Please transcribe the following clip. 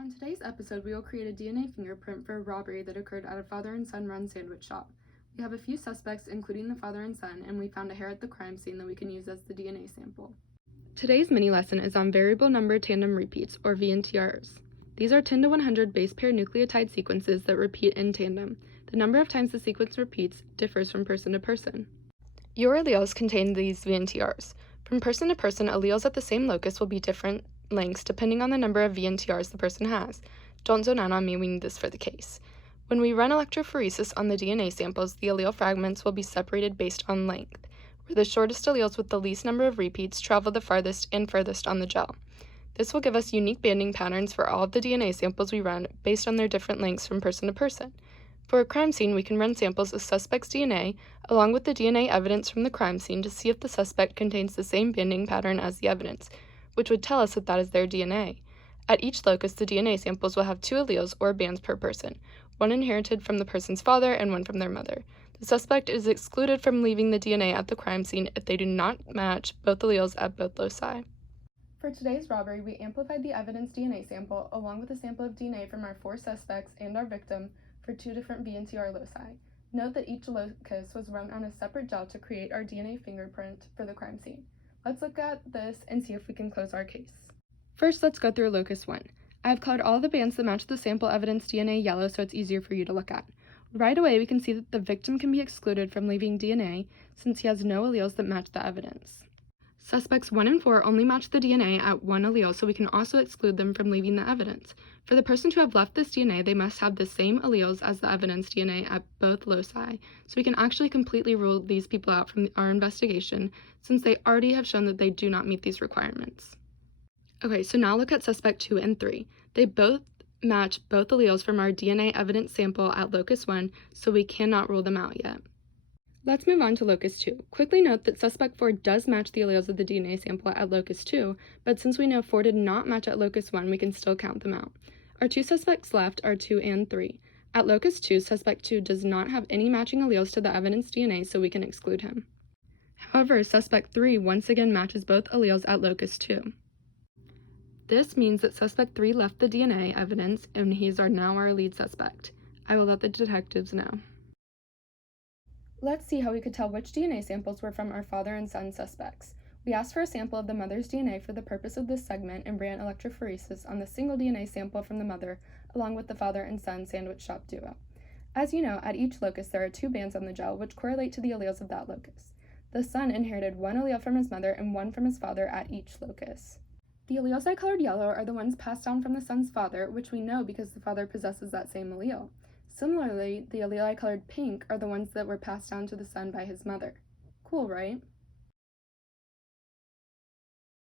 On today's episode, we will create a DNA fingerprint for a robbery that occurred at a father and son run sandwich shop. We have a few suspects, including the father and son, and we found a hair at the crime scene that we can use as the DNA sample. Today's mini lesson is on variable number tandem repeats, or VNTRs. These are 10 to 100 base pair nucleotide sequences that repeat in tandem. The number of times the sequence repeats differs from person to person. Your alleles contain these VNTRs. From person to person, alleles at the same locus will be different lengths depending on the number of VNTRs the person has. Don't zone out on me, we need this for the case. When we run electrophoresis on the DNA samples, the allele fragments will be separated based on length, where the shortest alleles with the least number of repeats travel the farthest and furthest on the gel. This will give us unique banding patterns for all of the DNA samples we run based on their different lengths from person to person. For a crime scene, we can run samples of suspect's DNA along with the DNA evidence from the crime scene to see if the suspect contains the same banding pattern as the evidence, which would tell us that that is their DNA. At each locus, the DNA samples will have 2 alleles or bands per person, one inherited from the person's father and one from their mother. The suspect is excluded from leaving the DNA at the crime scene if they do not match both alleles at both loci. For today's robbery, we amplified the evidence DNA sample along with a sample of DNA from our 4 suspects and our victim for 2 different VNTR loci. Note that each locus was run on a separate gel to create our DNA fingerprint for the crime scene. Let's look at this and see if we can close our case. First, let's go through locus 1. I have colored all the bands that match the sample evidence DNA yellow so it's easier for you to look at. Right away, we can see that the victim can be excluded from leaving DNA since he has no alleles that match the evidence. Suspects 1 and 4 only match the DNA at 1 allele, so we can also exclude them from leaving the evidence. For the person to have left this DNA, they must have the same alleles as the evidence DNA at both loci, so we can actually completely rule these people out from our investigation since they already have shown that they do not meet these requirements. Okay, so now look at suspect 2 and 3. They both match both alleles from our DNA evidence sample at locus 1, so we cannot rule them out yet. Let's move on to locus 2. Quickly note that suspect 4 does match the alleles of the DNA sample at locus 2, but since we know 4 did not match at locus 1, we can still count them out. Our 2 suspects left are 2 and 3. At locus 2, suspect 2 does not have any matching alleles to the evidence DNA, so we can exclude him. However, suspect 3 once again matches both alleles at locus 2. This means that suspect 3 left the DNA evidence, and he is now our lead suspect. I will let the detectives know. Let's see how we could tell which DNA samples were from our father and son suspects. We asked for a sample of the mother's DNA for the purpose of this segment and ran electrophoresis on the single DNA sample from the mother along with the father and son sandwich shop duo. As you know, at each locus there are 2 bands on the gel which correlate to the alleles of that locus. The son inherited 1 allele from his mother and 1 from his father at each locus. The alleles I colored yellow are the ones passed down from the son's father, which we know because the father possesses that same allele. Similarly, the allele I colored pink are the ones that were passed down to the son by his mother. Cool, right?